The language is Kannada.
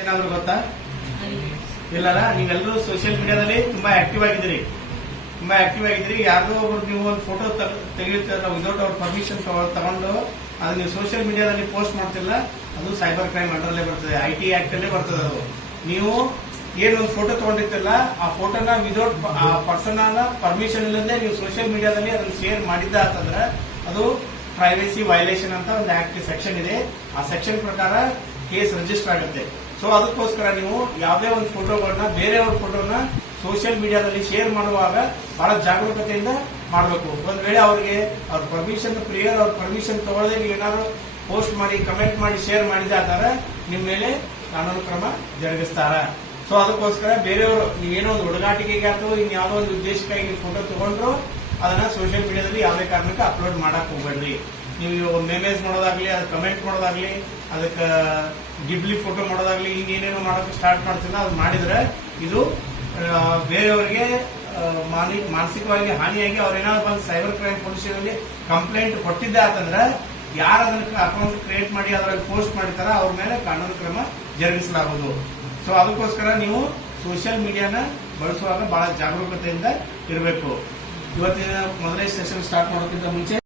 ಏನಾದ್ರು ಗೊತ್ತಾ? ಇಲ್ಲಲ್ಲ, ನೀವೆಲ್ಲರೂ ಸೋಷಿಯಲ್ ಮೀಡಿಯಾದಲ್ಲಿ ತುಂಬಾ ಆಕ್ಟಿವ್ ಆಗಿದ್ದೀರಿ. ಯಾರ್ದೋ ಒಬ್ರು ನೀವು ಒಂದು ಫೋಟೋ ತೆಗೆಯುತ್ತೀರ ವಿದೌಟ್ ಅವ್ರ ಪರ್ಮಿಷನ್ ತಗೊಂಡು ಅದು ನೀವು ಸೋಷಿಯಲ್ ಮೀಡಿಯಾದಲ್ಲಿ ಪೋಸ್ಟ್ ಮಾಡ್ತಿಲ್ಲ, ಅದು ಸೈಬರ್ ಕ್ರೈಮ್ ಅಂಡರ್ಲೇ ಬರ್ತದೆ, IT ಆಕ್ಟ್ ಅಲ್ಲೇ ಬರ್ತದೆ. ಅದು ನೀವು ಏನೊಂದು ಫೋಟೋ ತಗೊಂಡಿರ್ತಿಲ್ಲ, ಆ ಫೋಟೋನ ವಿದೌಟ್ ಪರ್ಸನ್ ಪರ್ಮಿಷನ್ ಇಲ್ಲದೆ ನೀವು ಸೋಷಿಯಲ್ ಮೀಡಿಯಾದಲ್ಲಿ ಅದನ್ನು ಶೇರ್ ಮಾಡಿದ್ದ ಅಂತಂದ್ರೆ ಅದು ಪ್ರೈವೇಸಿ ವೈಲೇಷನ್ ಅಂತ ಒಂದು ಆಕ್ಟ್ ಸೆಕ್ಷನ್ ಇದೆ. ಆ ಸೆಕ್ಷನ್ ಪ್ರಕಾರ ಕೇಸ್ ರಿಜಿಸ್ಟರ್ ಆಗುತ್ತೆ. ಸೊ ಅದಕ್ಕೋಸ್ಕರ ನೀವು ಯಾವುದೇ ಒಂದು ಫೋಟೋಗಳನ್ನ ಬೇರೆಯವ್ರ ಫೋಟೋನ ಸೋಷಿಯಲ್ ಮೀಡಿಯಾದಲ್ಲಿ ಶೇರ್ ಮಾಡುವಾಗ ಬಹಳ ಜಾಗರೂಕತೆಯಿಂದ ಮಾಡಬೇಕು. ಒಂದ್ ವೇಳೆ ಅವ್ರಿಗೆ ಅವ್ರ ಪರ್ಮಿಷನ್ ತಗೊಳ್ಳದೆ ನೀವು ಏನಾದ್ರು ಪೋಸ್ಟ್ ಮಾಡಿ ಕಮೆಂಟ್ ಮಾಡಿ ಶೇರ್ ಮಾಡಿದಾದ್ರೆ ನಿಮ್ಮ ಮೇಲೆ ಕಾನೂನು ಕ್ರಮ ಜರುಗಿಸ್ತಾರ. ಸೊ ಅದಕ್ಕೋಸ್ಕರ ಬೇರೆಯವರು ನೀವೇನೋ ಒಂದು ಹುಡುಗಾಟಿಕೆಗೆ ಅಥವಾ ಇನ್ಯಾವುದೋ ಒಂದು ಉದ್ದೇಶಕ್ಕಾಗಿ ನೀವು ಫೋಟೋ ತಗೊಂಡ್ರು ಅದನ್ನ ಸೋಷಿಯಲ್ ಮೀಡಿಯಾದಲ್ಲಿ ಯಾವುದೇ ಕಾರಣಕ್ಕೆ ಅಪ್ಲೋಡ್ ಮಾಡಕ್ ಹೋಗ್ಬೇಡ್ರಿ. ನೀವು ಮೆಮೇಜ್ ಮಾಡೋದಾಗ್ಲಿ, ಅದಕ್ಕೆ ಕಮೆಂಟ್ ಮಾಡೋದಾಗ್ಲಿ, ಅದಕ್ಕೆ ಗಿಬ್ಲಿ ಫೋಟೋ ಮಾಡೋದಾಗ್ಲಿ, ಏನೇನೋ ಮಾಡೋಕೆ ಸ್ಟಾರ್ಟ್ ಮಾಡ್ತಿಲ್ಲ, ಅದು ಮಾಡಿದ್ರೆ ಇದು ಬೇರೆಯವರಿಗೆ ಮಾನಸಿಕವಾಗಿ ಹಾನಿಯಾಗಿ ಅವ್ರೇನಾದ್ರು ಬಂದು ಸೈಬರ್ ಕ್ರೈಮ್ ಪೊಲೀಸರಲ್ಲಿ ಕಂಪ್ಲೇಂಟ್ ಕೊಟ್ಟಿದ್ದೆ ಅಂತಂದ್ರೆ ಯಾರು ಅದನ್ನ ಅಕೌಂಟ್ ಕ್ರಿಯೇಟ್ ಮಾಡಿ ಅದರಲ್ಲಿ ಪೋಸ್ಟ್ ಮಾಡಿರ್ತಾರ ಅವ್ರ ಮೇಲೆ ಕಾನೂನು ಕ್ರಮ ಜರುಗಿಸಲಾಗುವುದು. ಸೊ ಅದಕ್ಕೋಸ್ಕರ ನೀವು ಸೋಷಿಯಲ್ ಮೀಡಿಯಾನ ಬಳಸುವಾಗ ಬಹಳ ಜಾಗರೂಕತೆಯಿಂದ ಇರಬೇಕು. ಇವತ್ತಿನ ಮೊದಲನೇ ಸೆಷನ್ ಸ್ಟಾರ್ಟ್ ಮಾಡೋಕ್ಕಿಂತ ಮುಂಚೆ